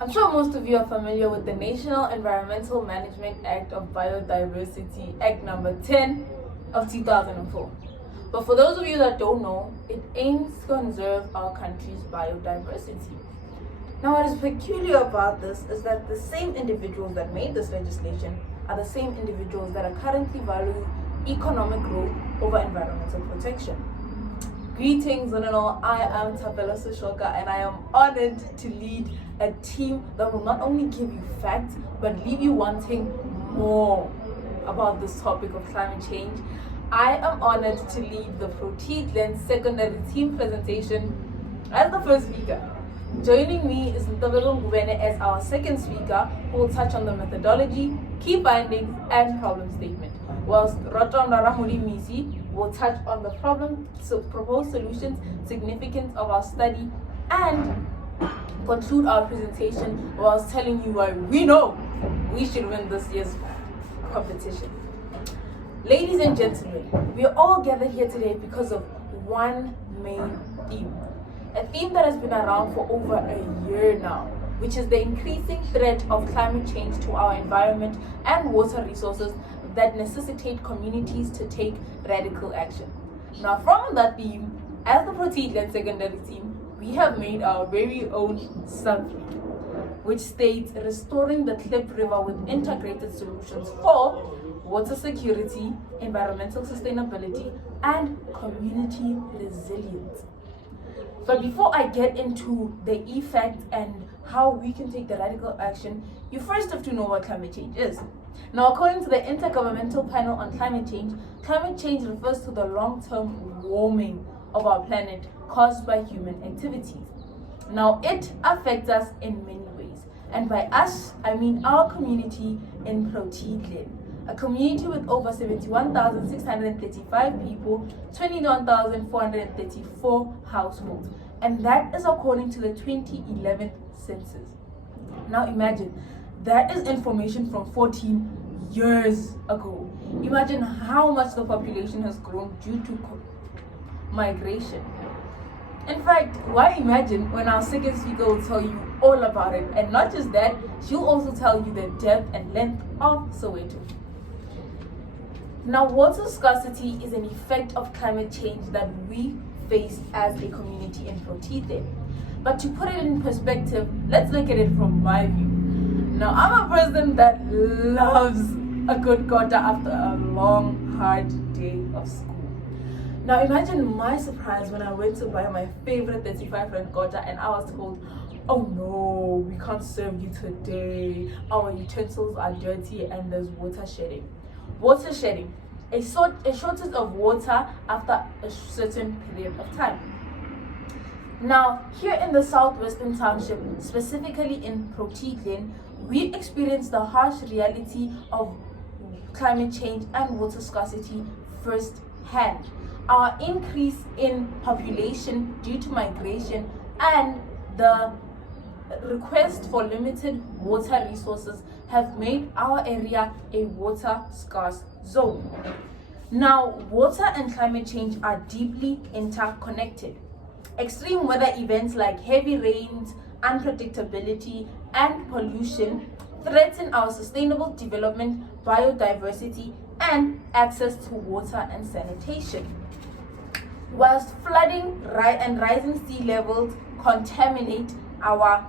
I'm sure most of you are familiar with the National Environmental Management Act of Biodiversity, Act number 10 of 2004. But for those of you that don't know, it aims to conserve our country's biodiversity. Now, what is peculiar about this is that the same individuals that made this legislation are the same individuals that are currently valuing economic growth over environmental protection. Greetings, one and all. I am Thapelo Seshoka, and I am honored to lead a team that will not only give you facts but leave you wanting more about this topic of climate change. I am honored to lead the Protein secondary team presentation as the first speaker. Joining me is Ntobeko Ngubene as our second speaker, who will touch on the methodology, key findings, and problem statement, whilst Rotom Raramuri Misi will touch on the proposed solutions, significance of our study, and conclude our presentation whilst telling you why we know we should win this year's competition. Ladies and gentlemen, we are all gathered here today because of one main theme. A theme that has been around for over a year now, which is the increasing threat of climate change to our environment and water resources that necessitate communities to take radical action. Now, from that theme, as the Protein secondary team, we have made our very own subject, which states restoring the Klip River with integrated solutions for water security, environmental sustainability, and community resilience. But before I get into the effect and how we can take the radical action, you first have to know what climate change is. Now, according to the Intergovernmental Panel on Climate change refers to the long-term warming of our planet caused by human activities. Now, it affects us in many ways. And by us, I mean our community in Protein, a community with over 71,635 people, 21,434 households. And that is according to the 2011 census. Now imagine, that is information from 14 years ago. Imagine how much the population has grown due to migration. In fact, why imagine when our second speaker will tell you all about it, and not just that, she'll also tell you the depth and length of Soweto. Now, water scarcity is an effect of climate change that we face as a community in Protein. But to put it in perspective, let's look at it from my view. Now, I'm a person that loves a good kota after a long, hard day of school. Now, imagine my surprise when I went to buy my favorite 35 rand kota and I was told, oh no, we can't serve you today. Our utensils are dirty and there's water shedding. Water shedding, a shortage of water after a certain period of time. Now, here in the southwestern township, specifically in Protein, we experience the harsh reality of climate change and water scarcity firsthand. Our increase in population due to migration and the request for limited water resources have made our area a water scarce zone. Now, water and climate change are deeply interconnected. Extreme weather events like heavy rains, unpredictability, and pollution threaten our sustainable development, biodiversity, and access to water and sanitation. Whilst flooding and rising sea levels contaminate our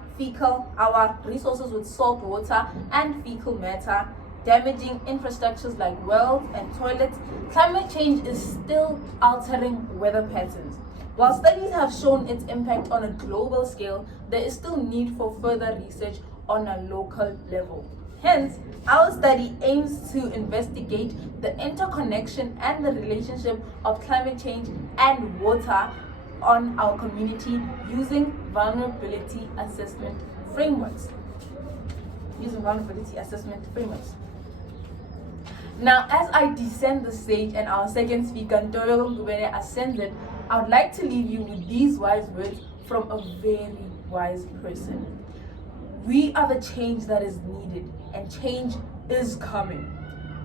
resources with salt water and fecal matter, damaging infrastructures like wells and toilets, climate change is still altering weather patterns. While studies have shown its impact on a global scale, there is still need for further research on a local level. Hence, our study aims to investigate the interconnection and the relationship of climate change and water on our community using vulnerability assessment frameworks. Now, as I descend the stage and our second speaker, Ntobeko Ngubene, ascends it, I would like to leave you with these wise words from a very wise person. We are the change that is needed, and change is coming.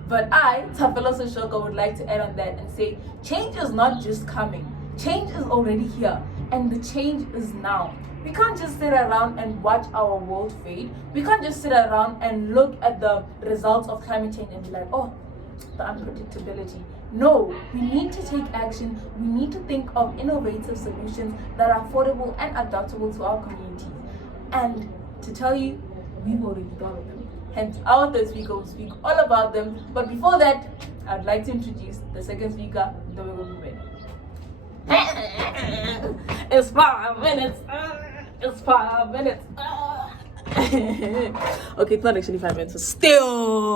But I, Thapelo Seshoka, would like to add on that and say, change is not just coming. Change is already here, and the change is now. We can't just sit around and watch our world fade. We can't just sit around and look at the results of climate change and be like, oh, the unpredictability. No, we need to take action. We need to think of innovative solutions that are affordable and adaptable to our communities. And to tell you, we've already thought of them. Hence, our third speaker will speak all about them. But before that, I'd like to introduce the second speaker, the Wiggle Movement. It's 5 minutes. It's 5 minutes. Okay, it's not actually 5 minutes, but still.